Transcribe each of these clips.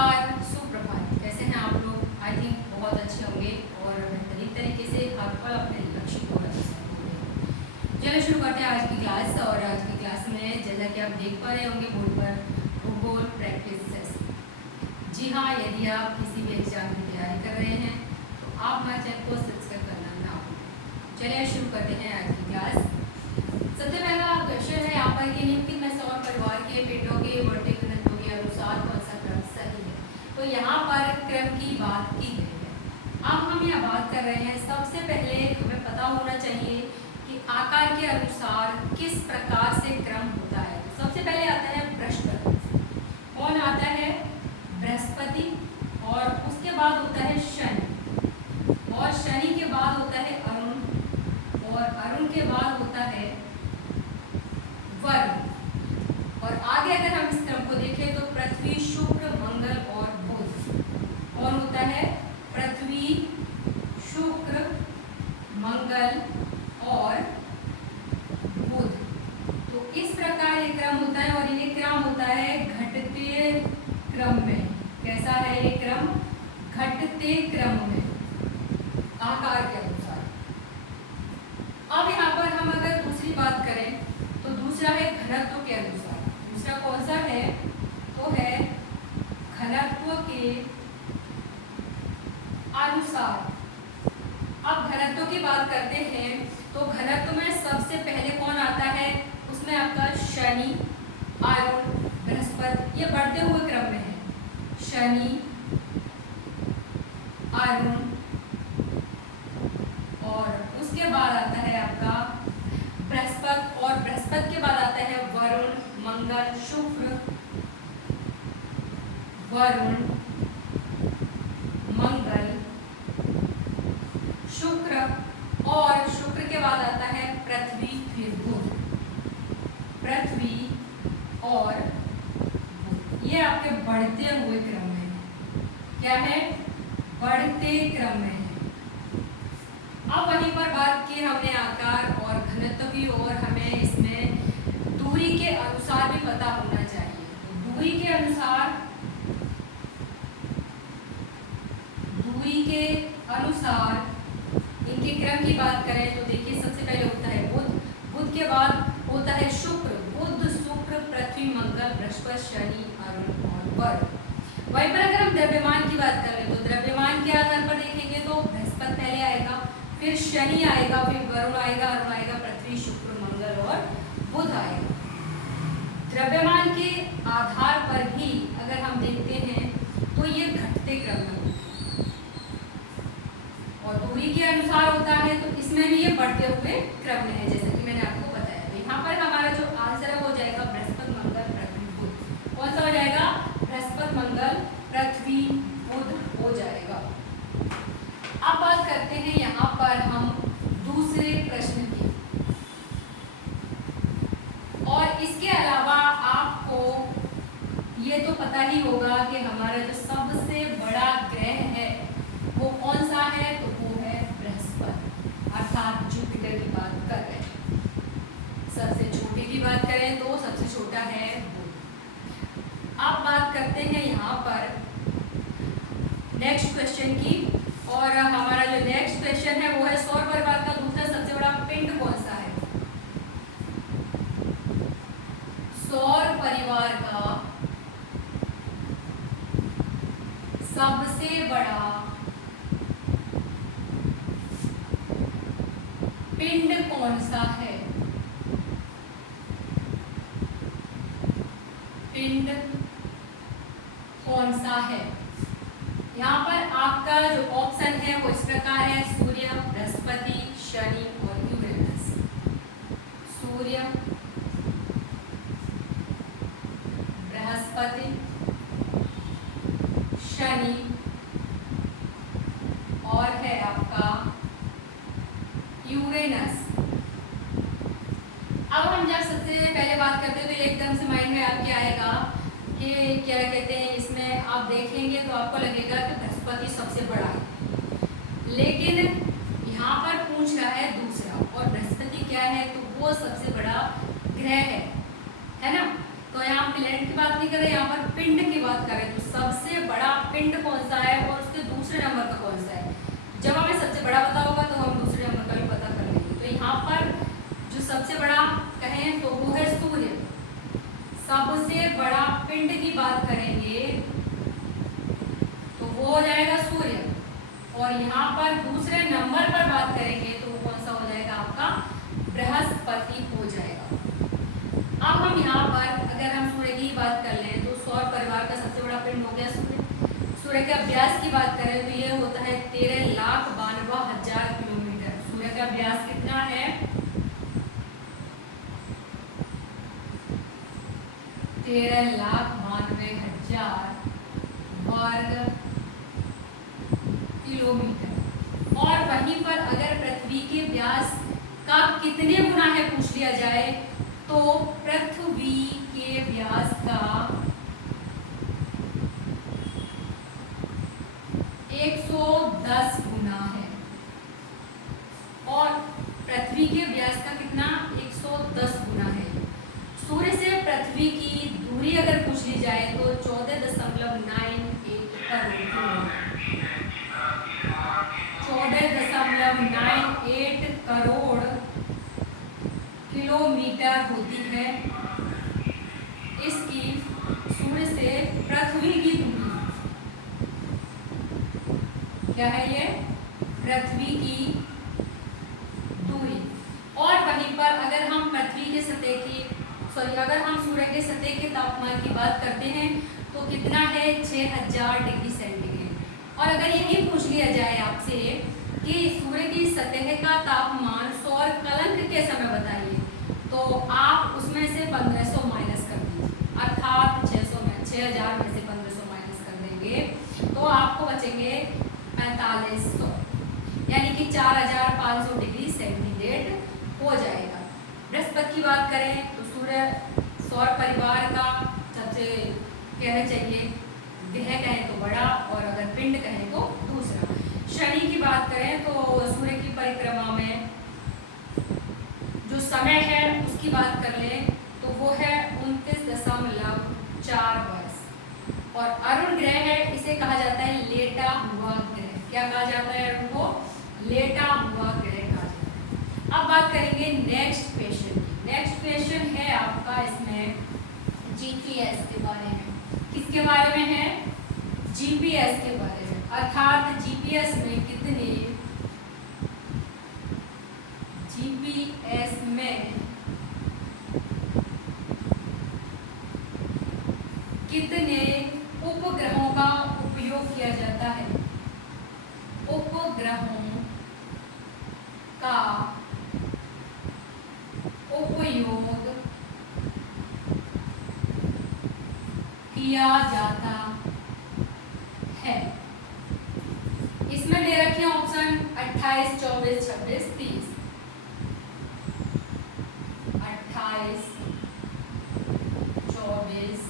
नमस्कार, सुप्रभात। कैसे हैं आप लोग? आई थिंक बहुत अच्छे होंगे और बेहतरीन तरीके से हर पल अपने लक्ष्य को रचते होंगे। चलिए शुरू करते हैं आज की क्लास। और आज की क्लास में जैसा कि आप देख पा रहे होंगे बोर्ड पर, भूगोल प्रैक्टिस सेशन। जी हाँ, यदि आप किसी भी एग्जाम की तैयारी कर रहे हैं तो आप हमारे चैनल को सब्सक्राइब करना ना भूलें। चलिए शुरू करते हैं आज की क्लास। सबसे पहला क्वेश्चन है यहाँ पर कि निम्नलिखित में सौर परिवार के पिंडों के बढ़ते घनत्व के अनुसार कौन सा क्रम सही है? तो यहाँ पर क्रम की बात की गई है। अब हम यहाँ बात कर रहे हैं, सबसे पहले हमें पता होना चाहिए कि आकार के अनुसार किस प्रकार से क्रम होता है। सबसे पहले आता है बृहस्पति। कौन आता है? बृहस्पति। और उसके बाद होता है शनि, और शनि के बाद होता है अरुण, और अरुण के बाद होता है वरुण। और आगे अगर हम इस क्रम को देखें तो पृथ्वी, शुक्र, मंगल और बुध। कौन होता है? पृथ्वी, शुक्र, मंगल और बुध। तो इस प्रकार ये क्रम होता है और ये क्रम होता है घटते क्रम में। कैसा है ये क्रम? घटते क्रम में, आकार के अनुसार। अब यहाँ पर हम अगर दूसरी बात करें तो दूसरा है घनत्व के अनुसार। दूसरा कौन सा है? तो है घनत्व के अनुसार। अब घनत्व की बात करते हैं तो घनत्व में सबसे पहले कौन आता है? उसमें आपका शनि, अरुण, बृहस्पति, ये बढ़ते हुए क्रम में है। शनि, अरुण, और उसके बाद आता है आपका बृहस्पति, और बृहस्पति के बाद आता है वरुण, मंगल, शुक्र, वरुण, मंगल, शुक्र, और शुक्र के बाद आता है पृथ्वी, फिर बुध। पृथ्वी और बुध, ये आपके बढ़ते हुए क्रम में है। क्या है? बढ़ते क्रम में है। अब वहीं पर बात की हमने आकार और घनत्व की, और हमें इसमें दूरी के अनुसार भी पता होना चाहिए। तो दूरी के अनुसार इनके क्रम की बात करें तो देखिए, सबसे पहले होता है बुध, बुध के बाद होता है शुक्र, बुध, शुक्र, पृथ्वी, मंगल, बृहस्पति, शनि, अरुण और वरुण। वहीं पर अगर हम द्रव्यमान की बात करें तो द्रव्यमान के आधार पर देखेंगे तो बृहस्पति पहले आएगा, फिर शनि आएगा, फिर वरुण आएगा, अरुण आएगा, पृथ्वी, शुक्र, मंगल और बुध आएगा। द्रव्यमान के आधार पर भी अगर हम देखते हैं तो ये घटते क्रम में, और दूरी के अनुसार होता है तो इसमें भी ये बढ़ते हुए क्रम में है, जैसे कि मैंने आपको बताया। तो यहाँ पर हमारा जो आंसर है वो जाएगा बृहस्पति, मंगल, पृथ्वी, बुध। कौन सा हो जाएगा? बृहस्पति, मंगल, पृथ्वी, बुध हो जाएगा। अब बात करते हैं यहाँ पर हम दूसरे प्रश्न की, और इसके अलावा आपको ये तो पता ही होगा कि हमारा जो सबसे बड़ा ग्रह है वो कौन सा है? तो वो है बृहस्पति, अर्थात जुपिटर की बात कर रहे हैं। सबसे छोटे की बात करें तो सबसे छोटा है बुध। अब बात करते हैं यहाँ पर नेक्स्ट क्वेश्चन की, और हमारा जो नेक्स्ट क्वेश्चन है वो है सौर परिवार का दूसरा सबसे बड़ा पिंड कौन सा है? सौर परिवार का सबसे बड़ा पिंड कौन सा है? पिंड कौन सा है? यहाँ पर आपका जो ऑप्शन है वो इस प्रकार है: सूर्य, बृहस्पति, शनि और यूरेनस। सूर्य, बृहस्पति, शनि और है आपका यूरेनस। अब हम जब सबसे पहले बात करते हैं तो एकदम से माइंड में आपके आएगा कि क्या कहते हैं, इसमें आप देखेंगे तो आपको लगेगा कि बृहस्पति सबसे बड़ा है, लेकिन यहाँ पर पूछ रहा है दूसरा, और बृहस्पति क्या है? तो वो सबसे बड़ा ग्रह है ना। तो यहाँ प्लेनेट की बात नहीं कर रहे, यहाँ पर पिंड की बात करें तो सबसे बड़ा पिंड कौन सा है और उसके दूसरे नंबर का कौन सा है। जब हमें सबसे बड़ा पता होगा तो हम दूसरे नंबर का भी पता कर लेंगे। तो यहाँ पर जो सबसे बड़ा कहें तो वो है सूर्य। सबसे बड़ा पिंड की बात करेंगे तो वो हो जाएगा सूर्य। और यहाँ पर दूसरे नंबर पर बात करेंगे तो वो कौन सा हो जाएगा, आपका बृहस्पति हो जाएगा। अब हम यहाँ पर अगर हम सूर्य की बात कर लें तो सौर परिवार का सबसे बड़ा पिंड हो गया सूर्य। सूर्य के अभ्यास की बात करें तो ये होता है 13,92,000 किलोमीटर। सूर्य का अभ्यास कितना है, 13,92,000 वर्ग किलोमीटर। और वहीं पर अगर पृथ्वी के व्यास का कितने गुना है पूछ लिया जाए तो पृथ्वी के व्यास का 110 गुना है। और पृथ्वी के व्यास का कितना, 110 गुना है। सूर्य से पृथ्वी की दूरी अगर पूछ ली जाए तो 14.98 करोड़ किलोमीटर होती है इसकी सूर्य से पृथ्वी की दूरी। क्या है ये, पृथ्वी की दूरी। और वहीं पर अगर हम पृथ्वी के सतह की अगर हम सूर्य के सतह के तापमान की बात करते हैं तो कितना है, 6000 डिग्री सेंटीग्रेड। और अगर यही पूछ लिया जाए आपसे कि सूर्य की सतह का तापमान सौर कलंक के समय बताइए तो आप उसमें से 1500 माइनस कर दीजिए, अर्थात 6000 में से 1500 माइनस कर देंगे तो आपको बचेंगे 4500, यानी कि 4500 डिग्री सेंटीग्रेड हो जाएगा। बृहस्पति की बात करें तो सूर्य सौर परिवार का सबसे कहना चाहिए ग्रह कहें तो बड़ा और अगर पिंड कहें तो दूसरा। शनि की बात करें तो सूर्य की परिक्रमा में जो समय है उसकी बात कर लें तो वो है 29.4 वर्ष। और अरुण ग्रह है, इसे कहा जाता है लेटा हुआ ग्रह। क्या कहा जाता है अरुण को, लेटा हुआ ग्रह कहा जाता है। अब बात करेंगे नेक्स्ट क्वेश्चन की। नेक्स्ट क्वेश्चन है आपका इसमें जीपीएस के बारे में। किसके बारे में है, जीपीएस के बारे में। अर्थात जीपीएस में कितने उपग्रहों का उपयोग किया जाता है। उपग्रहों का उपयोग किया जाता है। इसमें दे रखे हैं ऑप्शन 28, 24, 26, 30। 28, 24,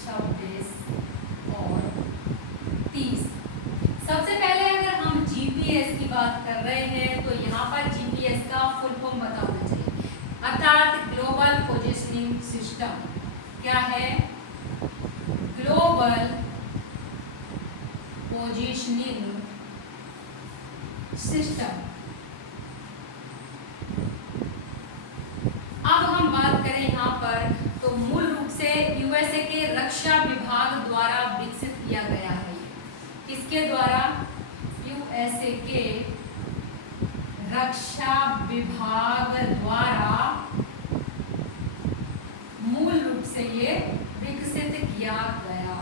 26 और 30। सबसे पहले अगर हम जीपीएस की बात कर रहे हैं तो यहाँ पर जीपीएस का फुल फॉर्म बता होना चाहिए, अर्थात ग्लोबल पोजिशनिंग सिस्टम। क्या है, ग्लोबल पोजिशनिंग सिस्टम। अब हम बात करें यहाँ पर तो मूल रूप से यूएसए के रक्षा विभाग द्वारा विकसित किया गया है। किसके द्वारा, यूएसए के रक्षा विभाग द्वारा मूल रूप से ये विकसित किया गया।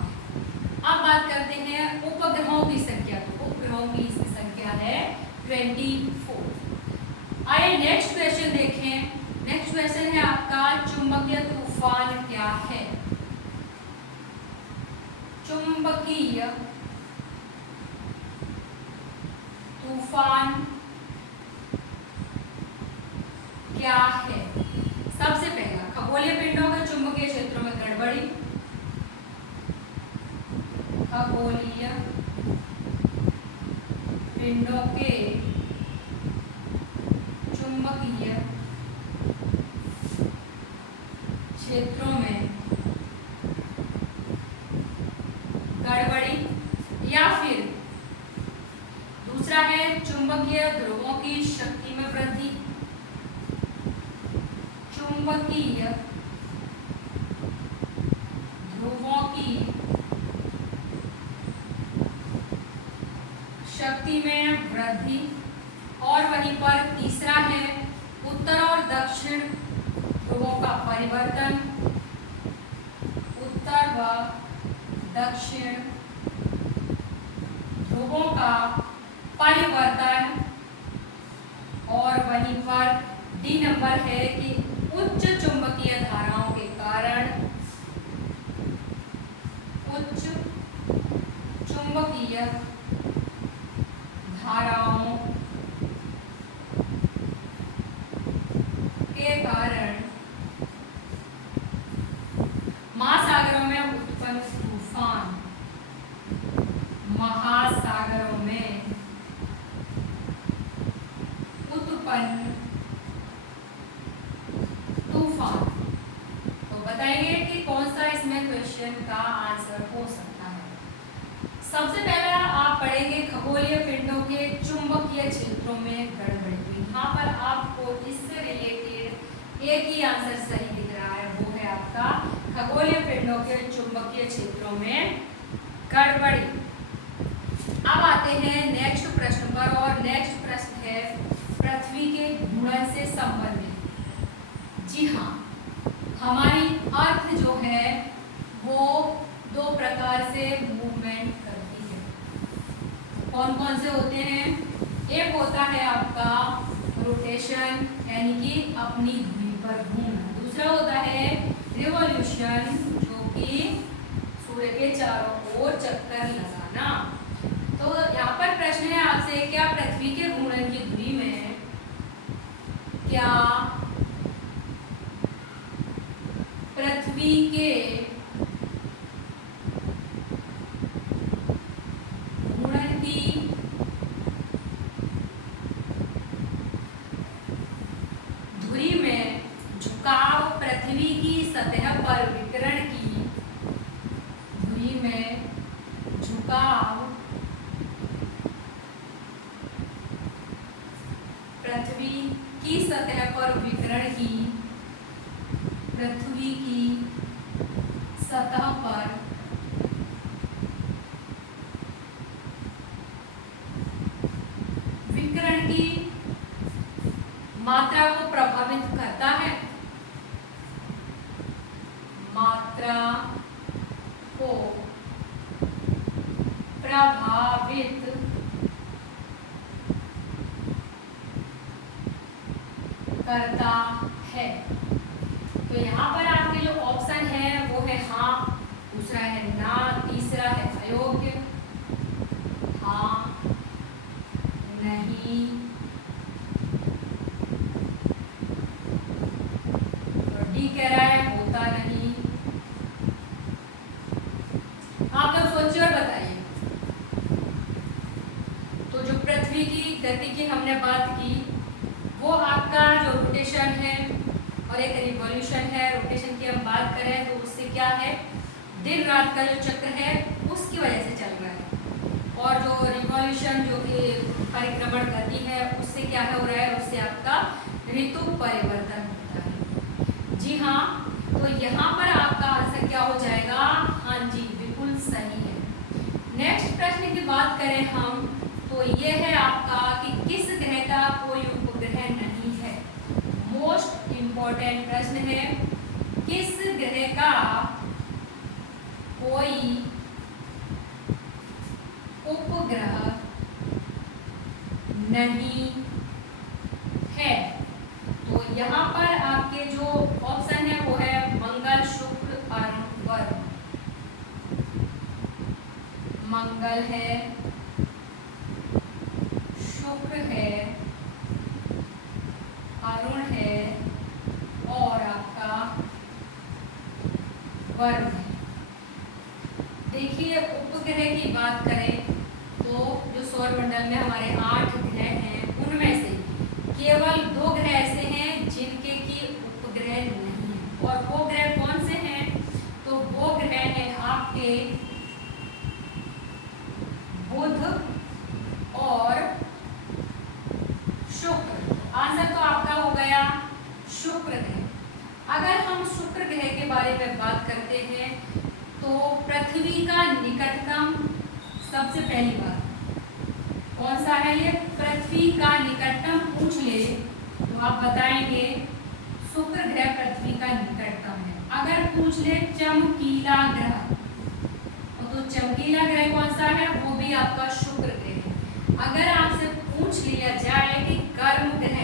अब बात करते हैं उपग्रहों की संख्या। तो उपग्रहों की संख्या है 24। आइए नेक्स्ट क्वेश्चन देखें। नेक्स्ट क्वेश्चन है आपका चुंबकीय तूफान क्या है। चुंबकीय तूफान क्या है। सबसे पहला, खगोलीय पिंडों के चुंबकीय क्षेत्रों में गड़बड़ी। खगोलीय पिंडों के चुंबकीय क्षेत्रों में चुंबकीय ध्रुवों की शक्ति में वृद्धि। और वहीं पर तीसरा है उत्तर और दक्षिण ध्रुवों का परिवर्तन, उत्तर व दक्षिण ध्रुवों का परिवर्तन। और वहीं पर डी नंबर है कि उच्च चुंबकीय धाराओं के कारण, उच्च चुंबकीय धाराओं के कारण महासागरों में उत्पन्न तूफान, महासागरों में उत्पन्न तूफान। तो बताइए कि कौन सा इसमें क्वेश्चन का आंसर हो सकता है। सबसे पहले आप पढ़ेंगे खगोलीय पिंडों के चुंबकीय क्षेत्रों में गड़बड़ी। यहाँ पर आपको इससे रिलेटेड एक ही आंसर सही दिख रहा है, वो है आपका खगोलीय पिंडों के चुंबकीय क्षेत्रों में गड़बड़ी। अब आते हैं नेक्स्ट प्रश्न पर, और नेक्स्ट प्रश्न है पृथ्वी के घूर्णन से संबंधित। जी हाँ, हमारी अर्थ जो है वो दो प्रकार से मूवमेंट करती है। कौन कौन से होते हैं? एक होता है आपका रोटेशन, यानी कि अपनी धुरी पर घूमना। दूसरा होता है रिवॉल्यूशन, जो कि सूर्य के चारों ओर चक्कर लगाना। तो यहाँ पर प्रश्न है आपसे, क्या पृथ्वी के घूर्णन की धुरी में क्या पृथ्वी के घूर्णन की धुरी में झुकाव पृथ्वी की सतह पर विकिरण की धुरी में झुकाव पृथ्वी की सतह पर विकिरण की, पृथ्वी की सतह पर विकिरण की मात्रा को प्रभावित करता है, मात्रा को प्रभावित करता है। तो यहाँ पर आपके जो ऑप्शन है वो है हाँ, दूसरा है ना, तीसरा है अयोग्य, हाँ, नहीं, और डी कह रहा है होता नहीं। आप लोग सोचिए और बताइए। तो जो पृथ्वी की गति की हमने बात की, वो आपका जो रोटेशन है और एक रिवॉल्यूशन है। रोटेशन की हम बात करें तो उससे क्या है, दिन रात का जो चक्र है उसकी वजह से चल रहा है। और जो रिवॉल्यूशन जो कि परिक्रमण गति है, उससे क्या हो रहा है, उससे आपका ऋतु परिवर्तन होता है। जी हाँ, तो यहाँ पर आपका आंसर क्या हो जाएगा? हाँ जी, बिल्कुल सही है। नेक्स्ट प्रश्न की बात करें हम, तो ये है आपका कि किस ग्रह का कोई उपग्रह नहीं है। मोस्ट इंपॉर्टेंट प्रश्न है, किस ग्रह का कोई उपग्रह नहीं है। तो यहाँ पर आपके जो ऑप्शन है वो है मंगल, शुक्र, अरुण, वरुण। मंगल है, शुक्र है, अरुण है और आपका वरुण है। देखिए, उपग्रह की बात करें तो जो सौर मंडल में हमारे 8 ग्रह हैं, उनमें से केवल 2 ग्रह ऐसे हैं जिनके की उपग्रह नहीं है। और वो ग्रह कौन से हैं? तो वो ग्रह हैं आपके बुध और शुक्र। आंसर तो आपका हो गया शुक्र ग्रह। अगर हम शुक्र ग्रह के बारे में बात करते हैं तो पृथ्वी का निकटतम, सबसे पहली बात कौन सा है ये, पृथ्वी का निकटतम पूछ ले तो आप बताएंगे शुक्र ग्रह पृथ्वी का निकटतम है। अगर पूछ ले चमकीला ग्रह तो चमकीला ग्रह कौन सा है, वो भी आपका शुक्र ग्रह है। अगर आपसे पूछ लिया जाए कि गर्म ग्रह,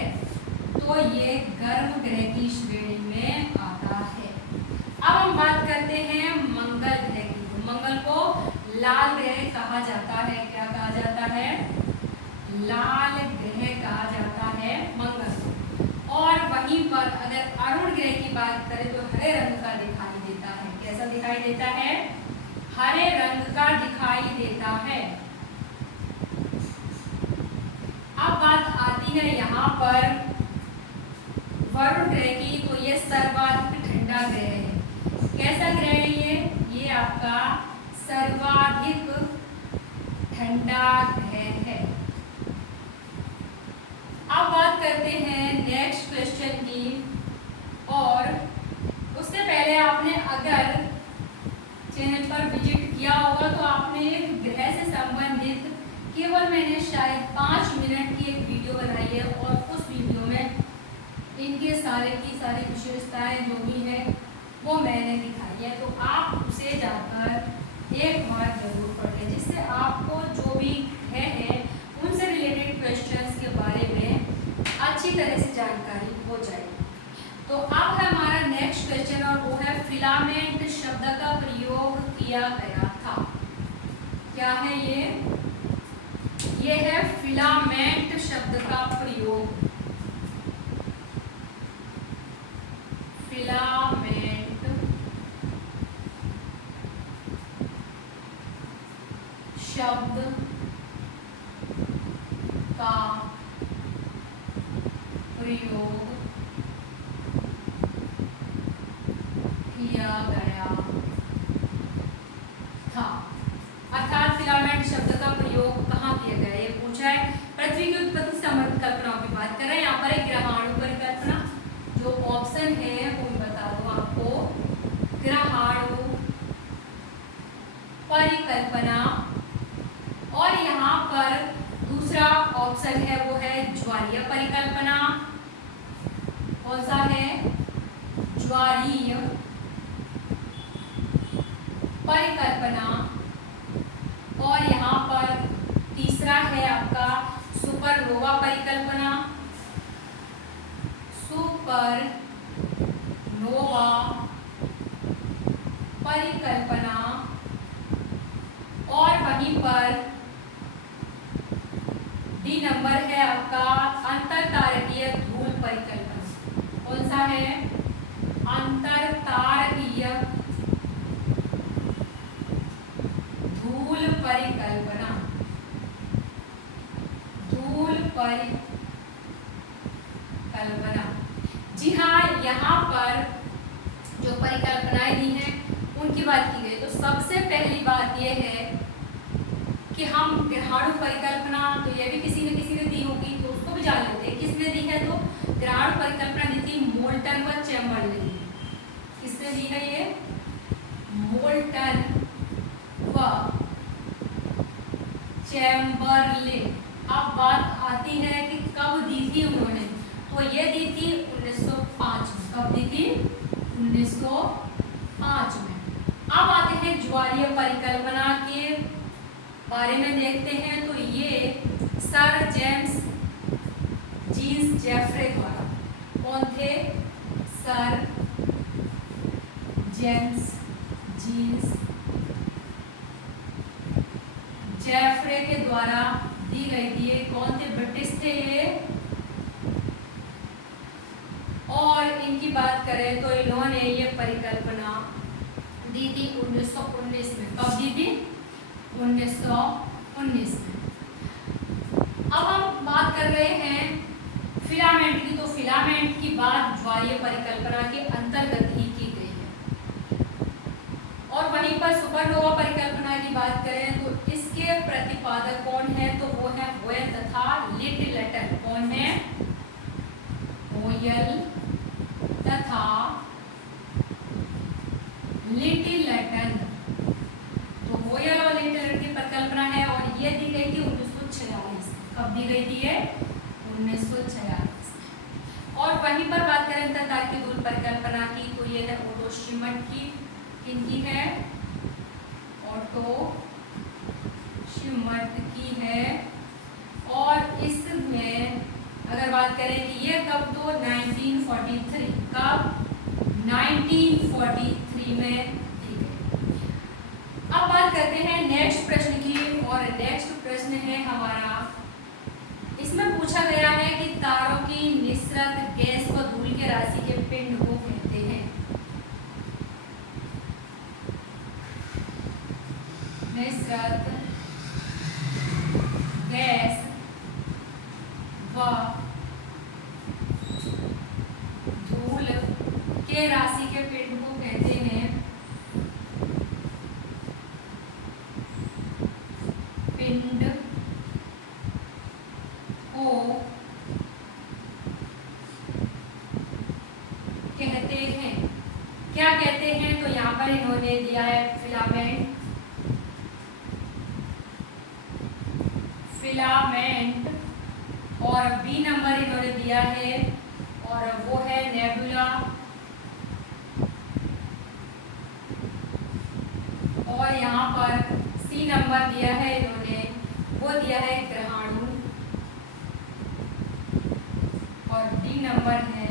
तो ये गर्म ग्रह की श्रेणी में आता है। अब हम बात करते हैं मंगल ग्रह की। मंगल को लाल ग्रह कहा जाता है। क्या कहा जाता है, लाल ग्रह कहा जाता है मंगल। और वहीं पर अगर अरुण ग्रह की बात करें तो हरे रंग का दिखाई देता है। कैसा दिखाई देता है, हरे रंग का दिखाई देता है। अब बात आती है यहाँ पर वरुण ग्रह की, तो ये सर्वाधिक ठंडा ग्रह है। कैसा ग्रह है ये आपका सर्वाधिक ठंडा ग्रह है। अब बात करते हैं नेक्स्ट क्वेश्चन की, और उससे पहले आपने अगर चैनल पर विजिट किया होगा तो आपने एक ग्रह से संबंधित केवल मैंने शायद 5 मिनट की एक वीडियो बनाई है, और उस वीडियो में इनके सारे की सारी विशेषताएं जो भी है वो मैंने दिखाई है। तो आप उसे जाकर एक बार जरूर पढ़ लें, जिससे आपको जो भी ग्रह है उनसे रिलेटेड क्वेश्चंस के बारे में अच्छी तरह से जानकारी हो जाएगी। तो अब है हमारा नेक्स्ट क्वेश्चन, और वो है फिलामेंट शब्द का प्रयोग किया गया था। क्या है ये है फिलामेंट शब्द का प्रयोग। फिलामेंट शब्द का प्रयोग किया गया था। अर्थात फिलामेंट शब्द का प्रयोग कहाँ किया गया, ये पूछा है। पृथ्वी की उत्पत्ति संबंधित कल्पनाओं की बात करें, यहाँ पर एक ग्रहाणु परिकल्पना, जो ऑप्शन है वो मैं बता दूं आपको, ग्रहाणु परिकल्पना, और यहाँ पर दूसरा ऑप्शन है वो है ज्वारीय परिकल्पना। कौन सा है, ज्वारीय परिकल्पना। और यहाँ पर तीसरा है आपका सुपरनोवा परिकल्पना। सुपरनोवा परिकल्पना। और वहीं पर डी नंबर है आपका अंतरतारकीय धूल परिकल्पना। कौन सा है, अंतरतारकीय धूल परिकल्पना। धूल परिकल्पना, जी हाँ, यहाँ पर जो परिकल्पनाएं दी हैं उनकी बात की गई। तो सबसे पहली बात यह है कि हम ग्रहाणु परिकल्पना, तो ये भी किसी ने दी होगी, तो उसको भी जान लेते हैं। किसने दी है, तो ग्रहाणु परिकल्पना दी थी मोल्टन व चैम्बरलेन ने। किसने दी है ये, मोल्टन व चैम्बरलेन। अब बात आती है कि कब दी थी उन्होंने, तो ये दी थी 1905 में। कब दी थी, 1905 में। अब आते हैं ज्वारीय परिकल्पना के बारे में देखते हैं। तो ये सर जेम्स जीन्स जेफरे द्वारा, कौन थे, सर जेम्स जीन्स जेफरे के द्वारा दी गई थी। ये कौन थे, ब्रिटिश थे ये। और इनकी बात करें तो इन्होंने ये परिकल्पना दी थी 1919 में। कब दी थी, 1919 में। अब हम बात कर रहे हैं फिलामेंट की। तो फिलामेंट की बात ज्वारीय परिकल्पना के अंतर्गत ही की गई है। और वहीं पर सुपरनोवा परिकल्पना की बात करें तो इसके प्रतिपादक कौन है, तो वो है होयल तथा लिटलटन। कौन है, होयल तथा वहीं पर बात करें अंतर तारकीय धूल परिकल्पना की, तो ये है ओटो श्रीमंट की, किनकी है, ओटो श्रीमंट की है। और इसमें अगर बात करें कि ये कब, तो 1943, कब, 1943 में दी गई। अब बात करते हैं नेक्स्ट प्रश्न की, और नेक्स्ट प्रश्न है हमारा, इसमें पूछा गया है कि तारों की निःसृत गैस व धूल के राशि के पिंड को कहते हैं। निःसृत गैस व धूल के राशि के पिंड को कहते हैं पिंड को कहते हैं। क्या कहते हैं, तो यहाँ पर इन्होंने दिया है फिलामेंट, फिलामेंट, और बी नंबर इन्होंने दिया है और वो है नेबुला, और यहाँ पर सी नंबर दिया है इन्होंने, वो दिया है ग्रहाणु, और डी नंबर है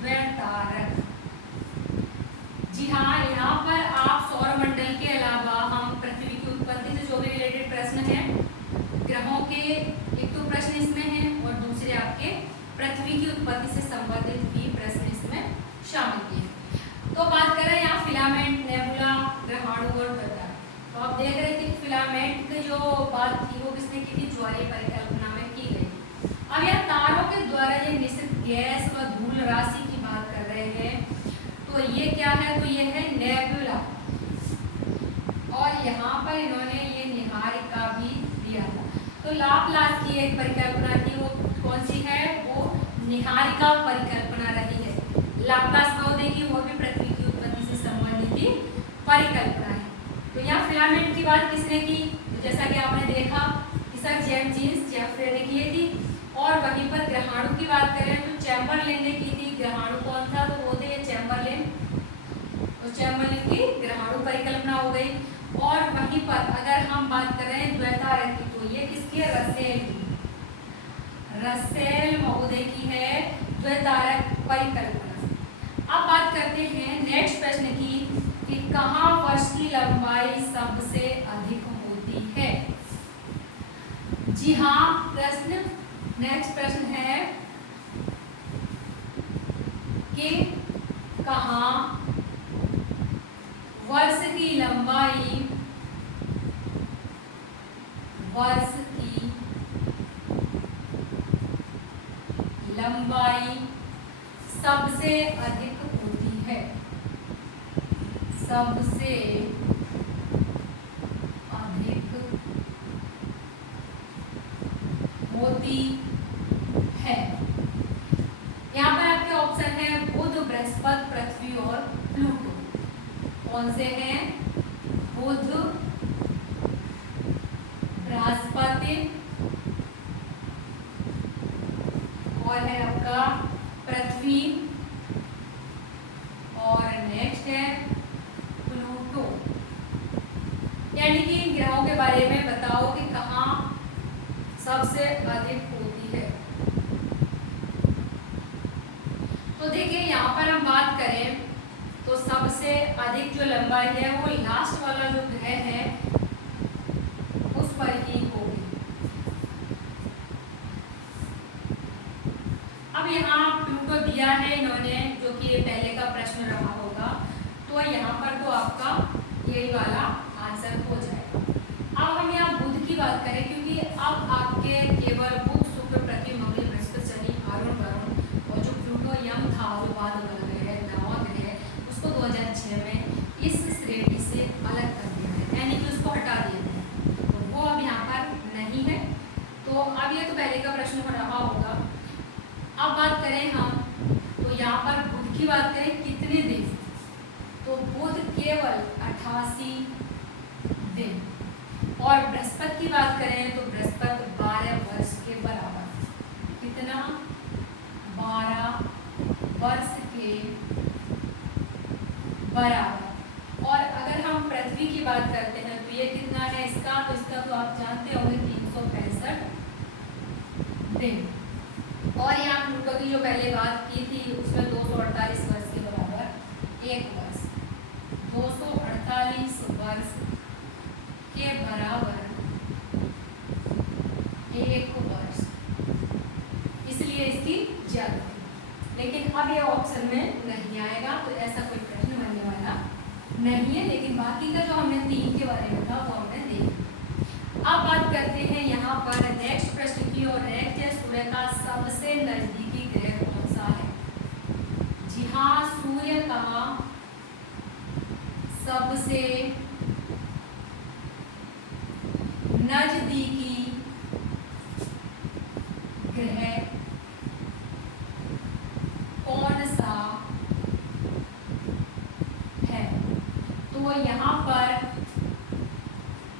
द्वैतारक। जी हाँ, यहाँ पर आप सौरमंडल के अलावा हम पृथ्वी की उत्पत्ति से जो भी रिलेटेड प्रश्न हैं, ग्रहों के एक तो प्रश्न इसमें हैं और दूसरे आपके पृथ्वी की उत्पत्ति से संबंधित भी प्रश्न इसमें शामिल किए। तो बात कर रहे हैं यहाँ फिलामेंट, नेबुला, ग्रहाणु और द्वैतारक। तो आप देख रहे थे फिलामेंट की जो बात थी वो किसने की थी, ज्वारीय परिकल्पना में की गई। अब यह तारों के द्वारा ये निश्चित गैस व धूल राशि की बात कर रहे हैं, तो ये क्या है, तो ये है नेबुला, और यहाँ पर इन्होंने ये निहारिका भी दिया था। तो लाप्लास की एक परिकल्पना थी, वो कौन सी है, वो निहारिका परिकल्पना रही है। लाप्लास महोदय की वो भी पृथ्वी की उत्पत्ति से संबंधित ही परिकल्पना है। तो यहाँ फिलामेंट की बात किसने की, जैसा कि आपने देखा कि सर जेम्स जेफरे ने की थी, और वहीं पर ग्रहाणु की बात करें तो चैम्बरलेन ने की थी। ग्रहाणु कौन था, तो वो थे चैम्बरलेन, तो चैम्बरलेन की ग्रहाणु परिकल्पना हो गई। और वहीं पर अगर हम बात करें द्वैतारक की, तो ये किसकी है, रसेल की, रसेल महोदय की है द्वैतारक परिकल्पना। अब बात करते हैं नेक्स्ट प्रश्न की कि कहाँ वर्ष की लंबाई सबसे अधिक होती है। जी हाँ, प्रश्न नेक्स्ट प्रश्न है कि कहाँ वर्ष की लंबाई, वर्ष की लंबाई सबसे अधिक होती है, सबसे अधिक होती है। यहाँ पर आपके ऑप्शन है बुध, बृहस्पति, पृथ्वी और प्लूटो। कौन से हैं, बुध, बृहस्पति और है आपका पृथ्वी, और नेक्स्ट है प्लूटो। यानी कि इन ग्रहों के बारे में बताओ कि कहाँ सबसे अधिक होती है। तो देखिए यहाँ पर हम बात करें तो सबसे अधिक जो लंबाई है वो लास्ट वाला जो ग्रह है उस पर ही होगी। अब यहाँ प्लूटो दिया है इन्होंने, जो कि ये पहले का प्रश्न रहा होगा, तो यहाँ पर तो आपका यही वाला आंसर हो जाएगा। अब हम यहाँ बुध की बात करें, क्योंकि अब आपके केवल बुध, शुक्र, पृथ्वी, मंगल, बृहस्पति, शनि, अरुण, वरुण और जो प्लूटो यम था जो बाद वाला ग्रह, नवा ग्रह, उसको 2006 में इस श्रेणी से अलग कर दिया है, यानी कि उसको हटा दिया है, तो वो अब यहाँ पर नहीं है। तो अब ये तो पहले का प्रश्न हो रहा होगा। अब बात करें हम, तो यहाँ पर बुध की बात करें कितने दिन, तो बुध केवल 88 दिन, और बृहस्पति की बात करें तो बृहस्पति 12 वर्ष के बराबर, कितना, 12 होंगे बराबर। और अगर हम पृथ्वी की बात करते हैं तो ये कितना है इसका, तो इसका तो आप जानते होंगे 365 दिन। और यहाँ प्लूटो की जो पहले बात की थी उसमें 248 वर्ष के बराबर एक वर्ष, 248 वर्ष के बराबर एक वर्ष, इसलिए इसकी ज्यादा थी। लेकिन अब ये ऑप्शन में नहीं आएगा, तो ऐसा कोई प्रश्न बनने वाला नहीं है। लेकिन बाकी का जो हमने 3 के बारे में था वो हमने देखा। अब बात करते हैं यहाँ पर नेक्स्ट प्रश्न की, और नेक्स्ट है सूर्य का सबसे नजदीकी ग्रह कौन सा है। जी हाँ, सूर्य का सबसे नजदीकी ग्रह कौन सा है। तो यहाँ पर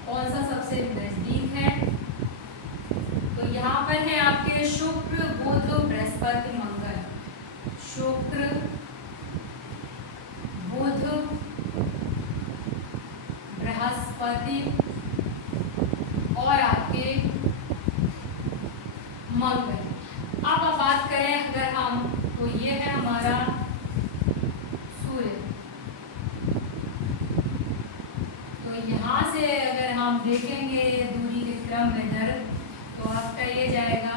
कौन सा सबसे नजदीक है, तो यहाँ पर है आपके शुक्र, बुध, बृहस्पति, मंगल। शुक्र, बुध, बृहस्पति और आपके मंगल। अब बात करें अगर हम, तो ये है हमारा सूर्य। तो यहाँ से अगर हम देखेंगे दूरी के क्रम में इधर, तो आपका ये जाएगा,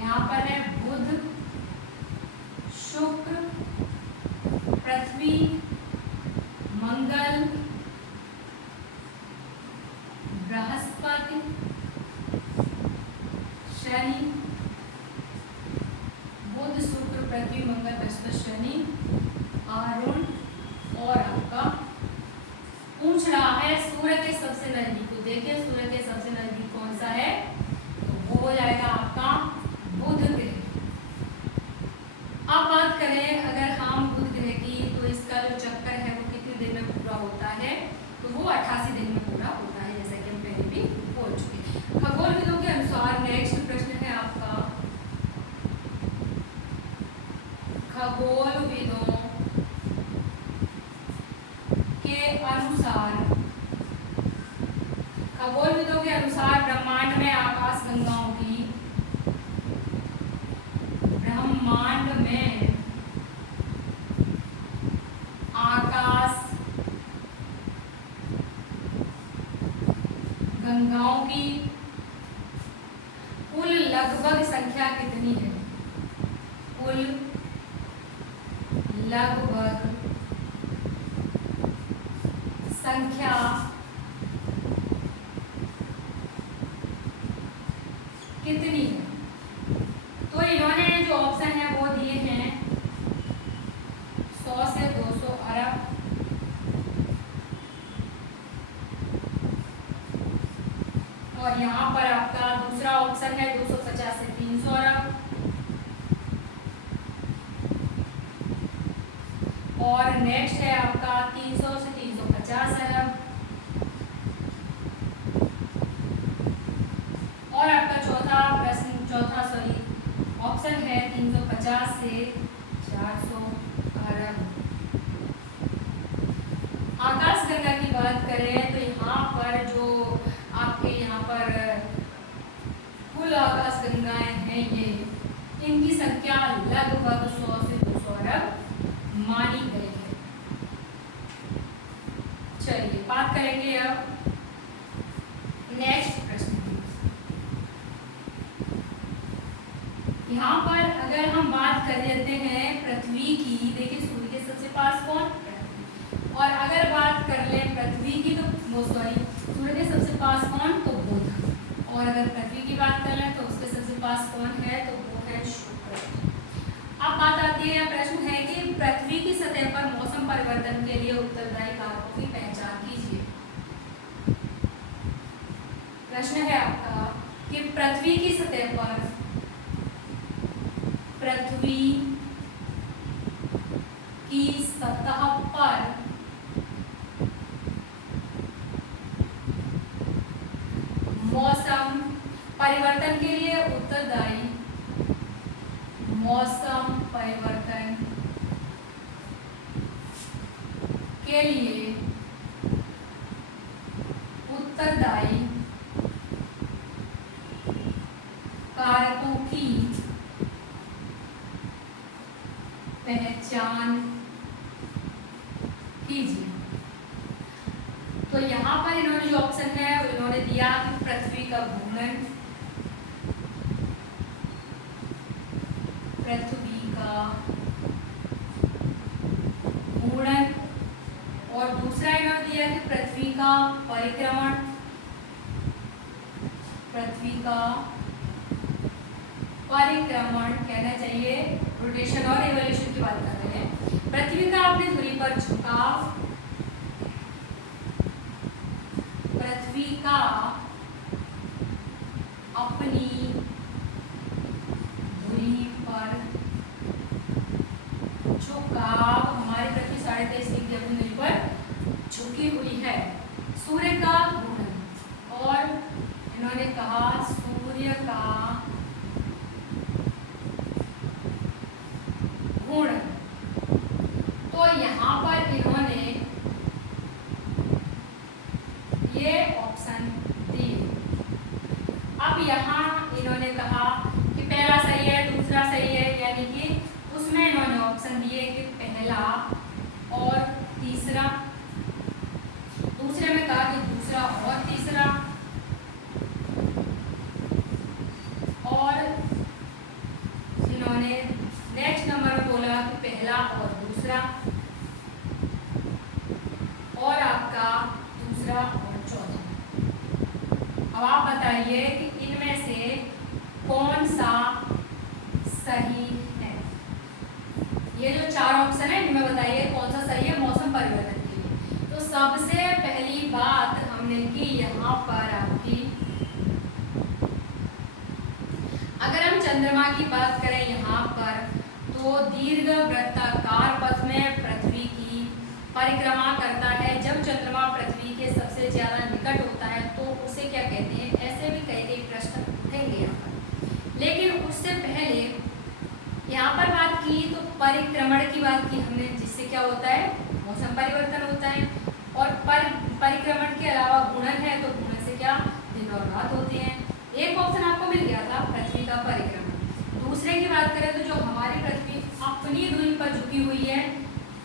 यहाँ पर है बुध, शुक्र, पृथ्वी, मंगल, बृहस्पति, शनि, बुध, शुक्र, पृथ्वी, मंगल, बृहस्पति, शनि, अरुण, और आपका पूछ रहा है सूर्य के सबसे नजदीक। तो देखिए सूर्य के सबसे नजदीक कौन सा है, तो वो हो जाएगा आपका बुध ग्रह। अब बात करें अगर हम बुध ग्रह की, तो इसका जो चक्कर है वो कितने दिन में पूरा होता है, तो वो 88 दिन में पूरा होता है, जैसा कि हम पहले भी बोल चुके। खगोलविदों के अनुसार नेक्स्ट प्रश्न है आपका, खगोलविदों के अनुसार, खगोलविदों के अनुसार ब्रह्मांड में आकाश गंगाओं की, ब्रह्मांड में आकाश गंगाओं की कुल लगभग संख्या कितनी है। कुल लगभग संख्या कितनी है। तो इन्होंने जो ऑप्शन है वो दिए हैं 100 से 200 अरब, और यहाँ पर आपका दूसरा ऑप्शन है 250 से 300 अरब, और नेक्स्ट है आपका 300 से 350 अरब, और आपका चौथा ऑप्शन है 350 से 400 अरब। आकाशगंगा की बात करें तो यहाँ पर जो आपके यहाँ पर कुल आकाशगंगाएं हैं, ये इनकी संख्या लगभग 100 से 200 अरब मानी गई है। चलिए बात करेंगे अब नेक्स्ट प्रश्न की। यहाँ पर अगर हम बात कर लेते हैं पृथ्वी की, देखिए सूर्य के सबसे पास कौन, और अगर बात कर ले पृथ्वी की तो सूर्य के सबसे पास कौन, तो बुध, और अगर पृथ्वी की बात कर लें तो उसके सबसे पास कौन है, तो वो है शुक्र। अब बात आती है, प्रश्न है कि पृथ्वी की सतह पर मौसम परिवर्तन के लिए उत्तरदायी कारकों की पहचान कीजिए। प्रश्न है आपका कि पृथ्वी की सतह पर, पृथ्वी की सतह पर मौसम परिवर्तन के लिए उत्तरदायी, मौसम परिवर्तन के लिए उत्तरदायी कारकों की पहचान कीजिए। तो यहाँ पर इन्होंने जो ऑप्शन है इन्होंने दिया कि पृथ्वी का घूर्णन, पृथ्वी का घूर्णन, और दूसरा इन्होंने दिया कि पृथ्वी का परिक्रमण, पृथ्वी का परिक्रमण कहना चाहिए, रोटेशन और रिवॉल्यूशन की बात कर रहे हैं। पृथ्वी का अपनी धुरी पर झुकाव, पृथ्वी का अपनी धुरी पर झुकाव, हमारी पृथ्वी 23.5 डिग्री अपनी धुरी पर झुकी हुई है। सूर्य का घूर्णन, और इन्होंने कहा सूर्य का घूर्णन। तो यहाँ पर इन्होंने ये ऑप्शन दिए। अब यहाँ इन्होंने कहा कि पहला सही है, दूसरा सही है, यानी कि उसमें इन्होंने ऑप्शन दिए कि पहला और तीसरा। दूसरे में कहा कि दूसरा और तीसरा, और इन्होंने नेक्स्ट नंबर में बोला कि पहला और दूसरा, और आपका दूसरा और चौथा। अब आप बताइए कि इनमें से कौन सा सही है। ये जो 4 ऑप्शन है इनमें बताइए कौन सा सही है मौसम परिवर्तन के लिए। तो सबसे पहली बात हमने की यहाँ पर आपकी, अगर हम चंद्रमा की बात करें यहाँ पर, तो दीर्घ वृत्ताकार पथ में पृथ्वी की परिक्रमा करता है। जब चंद्रमा पृथ्वी के सबसे ज्यादा निकट होता है तो उसे क्या कहते हैं, ऐसे भी कई प्रश्न उठेंगे यहाँ पर। लेकिन उससे पहले यहाँ पर बात की तो परिक्रमण की बात की हमने, जिससे क्या होता है मौसम परिवर्तन होता है। और परिक्रमण के अलावा घूर्णन है, तो घूर्णन से क्या दिन और रात होते हैं। एक ऑप्शन आपको मिल गया था पृथ्वी का परिक्रमण। दूसरे की बात करें तो जो हमारी पृथ्वी अपनी धुरी पर झुकी हुई है,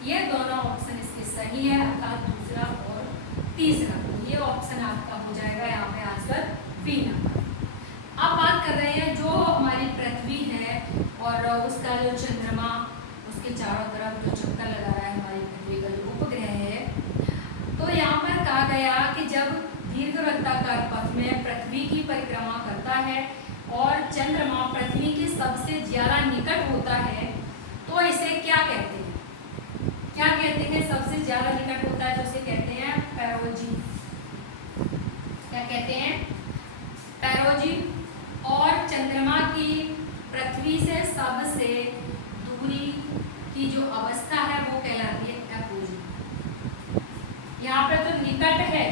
ये दोनों ऑप्शन इसके सही है, अर्थात दूसरा और तीसरा। ये ऑप्शन आपका हो जाएगा यहाँ पे आंसर बी नंबर। अब बात कर रहे हैं जो हमारी पृथ्वी है और उसका जो चंद्रमा, उसके चारों तरफ जो चक्कर लगा रहा है हमारी पृथ्वी का जो उपग्रह है। तो यहाँ पर कहा गया कि जब दीर्घवृत्ताकार पथ में पृथ्वी की परिक्रमा करता है और चंद्रमा पृथ्वी के सबसे ज्यादा निकट होता है, तो इसे क्या कहते हैं, क्या कहते हैं, सबसे ज्यादा निकट होता है तो उसे कहते हैं पेरोजी। क्या कहते हैं, पेरोजी। और चंद्रमा की पृथ्वी से सबसे दूरी की जो अवस्था है वो कहलाती है एपोजी। यहाँ पर तो निकट है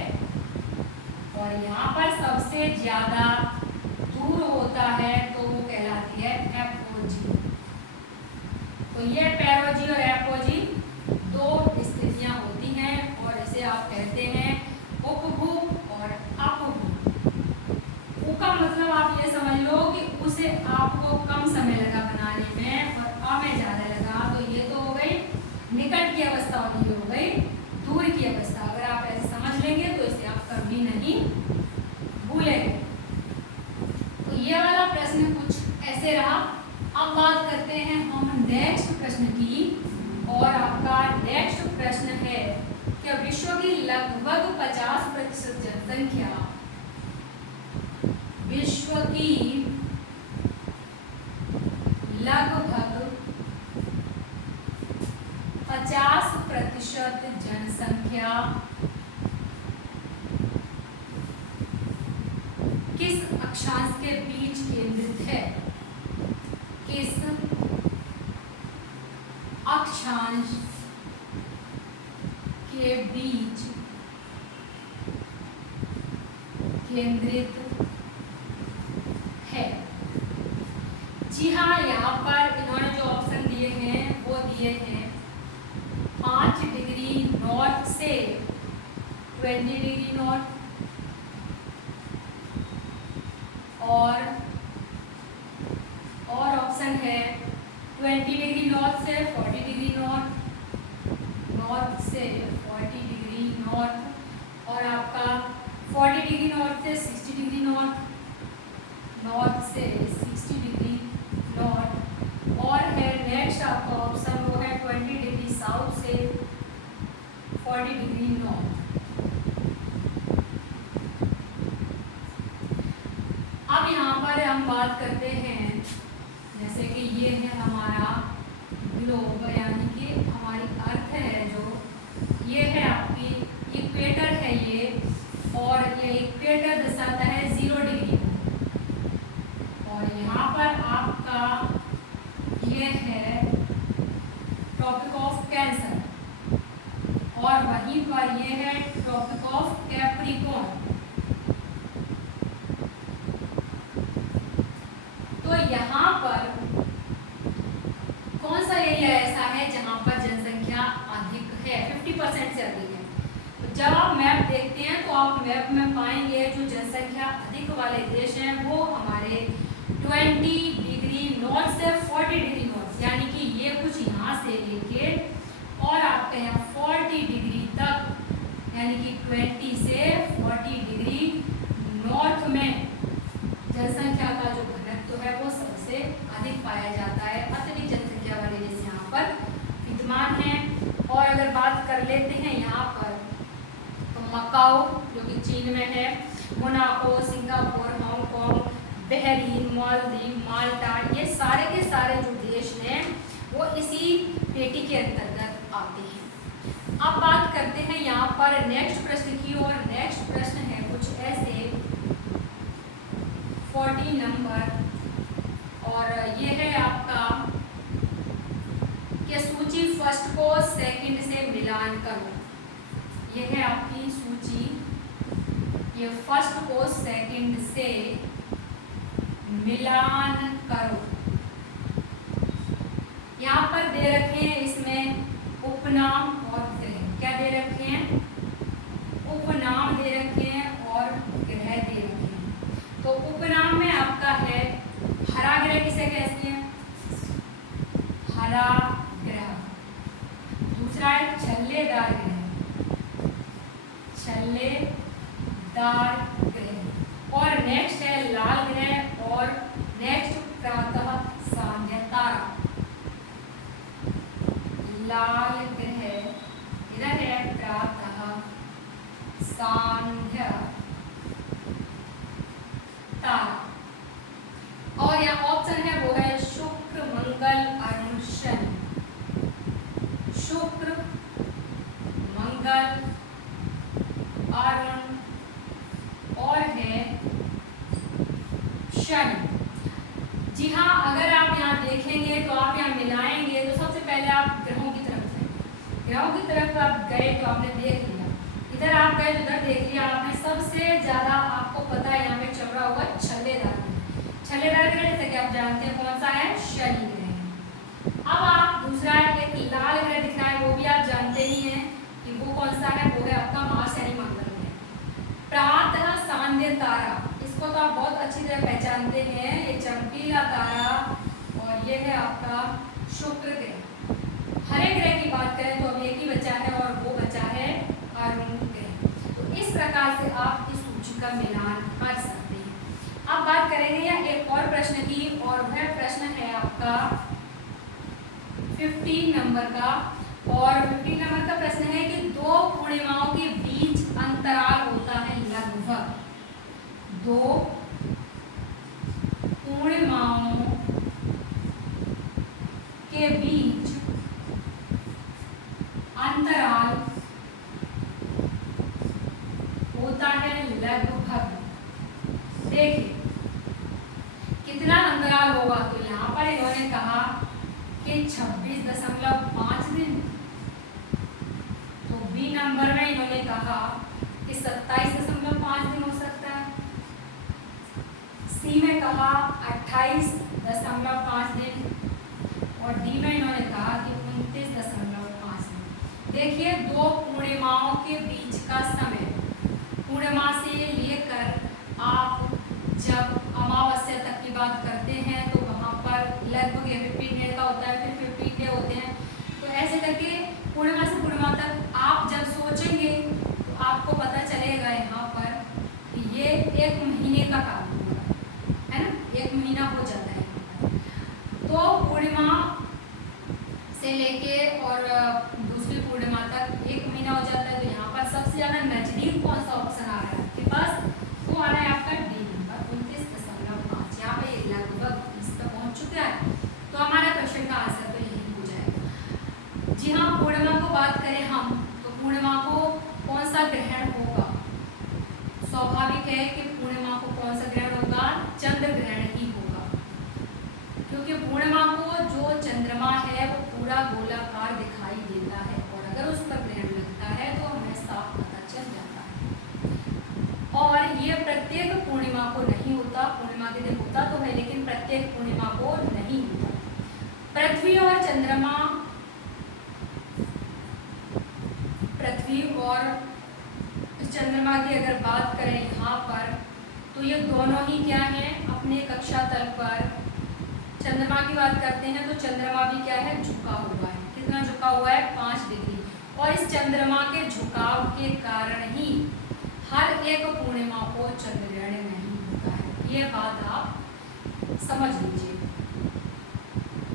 और यहाँ पर सबसे ज्यादा दूर होता है तो वो कहलाती है एपोजी। तो ये पेरोजी और एपोजी दो स्थितियां होती हैं और इसे आप कहते हैं उपभू और अपभू। उ का मतलब आप ये समझ लो कि उसे आपको कम समय लगा बनाने में और अ में ज्यादा लगा, तो ये तो हो गई निकट की अवस्था और ये हो गई दूर की अवस्था। अगर आप ऐसे समझ लेंगे तो इसे आप कभी नहीं भूलेंगे। तो ये वाला प्रश्न कुछ ऐसे रहा। अब बात करते हैं हम नेक्स्ट प्रश्न की, और आपका नेक्स्ट प्रश्न है कि विश्व की लगभग 50% जनसंख्या, विश्व की लगभग 50% जनसंख्या किस अक्षांश के बीच केंद्रित है, किस अक्षांश के बीच केंद्रित है। जी हाँ, यहाँ पर इन्होंने जो ऑप्शन दिए हैं वो दिए हैं 5 डिग्री नॉर्थ से 20 डिग्री नॉर्थ और ऑप्शन है 20 डिग्री नॉर्थ से 40 डिग्री नॉर्थ, नॉर्थ से 40 डिग्री नॉर्थ और आपका 40 डिग्री नॉर्थ से 60 डिग्री नॉर्थ, नॉर्थ से 60 डिग्री नॉर्थ और है नेक्स्ट आपका ऑप्शन वो है 20 डिग्री साउथ से 40 डिग्री नॉर्थ। अब यहाँ पर हम बात करते हैं जैसे कि ये है हमारा ग्लोब यानी कि हमारी अर्थ है, जो ये है आपकी इक्वेटर है ये, और ये इक्वेटर दर्शाता है 0 डिग्री और यहाँ पर आपका ये है ट्रॉपिक ऑफ कैंसर और वहीं पर ये है ट्रॉपिक ऑफ कैप्रिकॉर्न। तो यहाँ पर कौन सा एरिया ऐसा है जहाँ पर जनसंख्या अधिक है, 50% से अधिक है। तो जब आप मैप देखते हैं तो आप मैप में पाएंगे जो जनसंख्या अधिक वाले देश हैं वो हमारे 20 डिग्री नॉर्थ से 40 डिग्री नॉर्थ, यानी कि ये कुछ यहाँ से लेके और आपके यहाँ 40 डिग्री तक, यानी कि 20 से 40 डिग्री नॉर्थ में जनसंख्या का जो घनत्व है वो सबसे अधिक पाया जाता है। अत्यधिक जनसंख्या वाले देश यहाँ पर विद्यमान हैं। और अगर बात कर लेते हैं यहाँ पर तो मकाओ जो कि चीन में है, Monaco, Singapore, Hong Kong, Bahrain, Maldives, Malta, ये सारे के सारे जो देश हैं वो इसी पेटी के अंतर्गत आते हैं। अब बात करते हैं यहाँ पर नेक्स्ट प्रश्न की, और नेक्स्ट प्रश्न है कुछ ऐसे 40 नंबर और ये है आपका कि सूची फर्स्ट को सेकंड से मिलान करो। ये है आपकी सूची, ये फर्स्ट को सेकंड से मिलान करो। यहाँ पर दे रखे हैं इसमें उपनाम और ग्रह, क्या दे रखे हैं, उपनाम दे रखे हैं और ग्रह दे रखे हैं। तो उपनाम में आपका है हरा ग्रह, किसे कहते हैं, हरा ग्रह। दूसरा है छल्लेदार ग्रह, छल्लेदार ग्रह। और नेक्स्ट है लाल ग्रह और नेक्स्ट प्रातः सांध्य तारा। लाल ग्रह इधर है, प्रातः सांध्य तारा। और यहाँ ऑप्शन है वो है शुक्र, मंगल, अरुण, शनि। शुक्र, मंगल, अरुण और है शनि। जी हाँ, अगर आप यहाँ देखेंगे तो आप यहाँ मिलाएंगे तो सबसे पहले आप ग्रहों की तरफ से, ग्रहों की तरफ आप गए तो आपने देख लिया, इधर आप गए तो इधर देख लिया आपने। सबसे ज्यादा आपको पता है यहाँ पे चल रहा होगा छल्लेदार। छल्लेदार ग्रह जैसे कि आप जानते हैं कौन सा है, शनि ग्रह। अब आप दूसरा एक लाल ग्रह दिख रहा है, वो भी आप जानते ही हैं कि वो कौन सा है, वो है आपका मार्स यानी मंगल ग्रह। प्रातः सांध्य तारा, इसको तो आप बहुत अच्छी तरह पहचानते हैं, ये चमकीला तारा, और ये है आपका शुक्र ग्रह। हरे ग्रह की बात करें तो अब एक ही बचा है और वो बचा है अरुण ग्रह। तो इस प्रकार से आप इस सूची का मिलान कर सकते हैं। अब बात करेंगे या एक और प्रश्न की, और वह प्रश्न है आपका 15 नंबर का। और 15 नंबर का प्रश्न है कि दो पूर्णिमाओं के बीच अंतराल होता है लगभग, दो पूर्णिमाओं के बीच अंतराल होता है लगभग। देखिए कितना अंतराल होगा, तो यहाँ पर इन्होंने कहा कि 26.5 दिन। तो बी नंबर में इन्होंने कहा कि 27.5 दिन हो सकता है। सी में कहा 28.5 दिन और डी में इन्होंने कहा कि 29.5 दिन। देखिए दो पूर्णिमाओं होता है, फिर 15 डे होते हैं। तो ऐसे करके पूर्णिमा से पूर्णिमा तक आप जब सोचेंगे तो आपको पता चलेगा यहाँ पर कि ये 1 महीने का काम है ना, 1 महीना हो जाता है यहाँ पर। तो पूर्णिमा से लेके और दूसरी पूर्णिमा तक 1 महीना हो जाता है। तो यहाँ पर सबसे ज़्यादा नजदीक कौन सा ऑप्शन आ रहा है आपके पास, वो आ रहा है आपका डी नंबर 29.5। यहाँ पे लगभग इस पर पहुँच चुका है। तो हमारा क्वेश्चन का आंसर तो यही हो जाएगा। जी हाँ, पूर्णिमा को बात करें हम तो पूर्णिमा को कौन सा ग्रहण होगा, स्वाभाविक है कि पूर्णिमा को कौन सा ग्रहण होगा, चंद्र ग्रहण ही होगा। क्योंकि पूर्णिमा को जो चंद्रमा है वो पूरा गोलाकार दिखाई देता है और अगर उस पर ग्रहण लगता है तो हमें साफ पता चल जाता है। और ये प्रत्येक पूर्णिमा को नहीं होता, पूर्णिमा के दिन होता तो है लेकिन प्रत्येक पूर्णिमा को नहीं होता। पृथ्वी और चंद्रमा, पृथ्वी और चंद्रमा की अगर बात करें यहाँ पर तो ये दोनों ही क्या है, अपने कक्षा तल पर। चंद्रमा की बात करते हैं तो चंद्रमा भी क्या है, झुका हुआ है। कितना झुका हुआ है, 5 डिग्री। और इस चंद्रमा के झुकाव के कारण ही हर एक पूर्णिमा को चंद्र ग्रहण नहीं होता है, ये बात आप समझ लीजिए।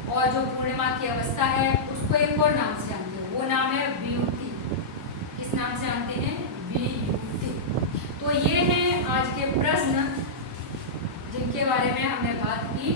और जो पूर्णिमा की अवस्था है उसको एक और नाम से जानते हैं, वो नाम है वियुक्ति। किस नाम से जानते हैं, वियुक्ति। तो ये हैं आज के प्रश्न जिनके बारे में हमने बात की।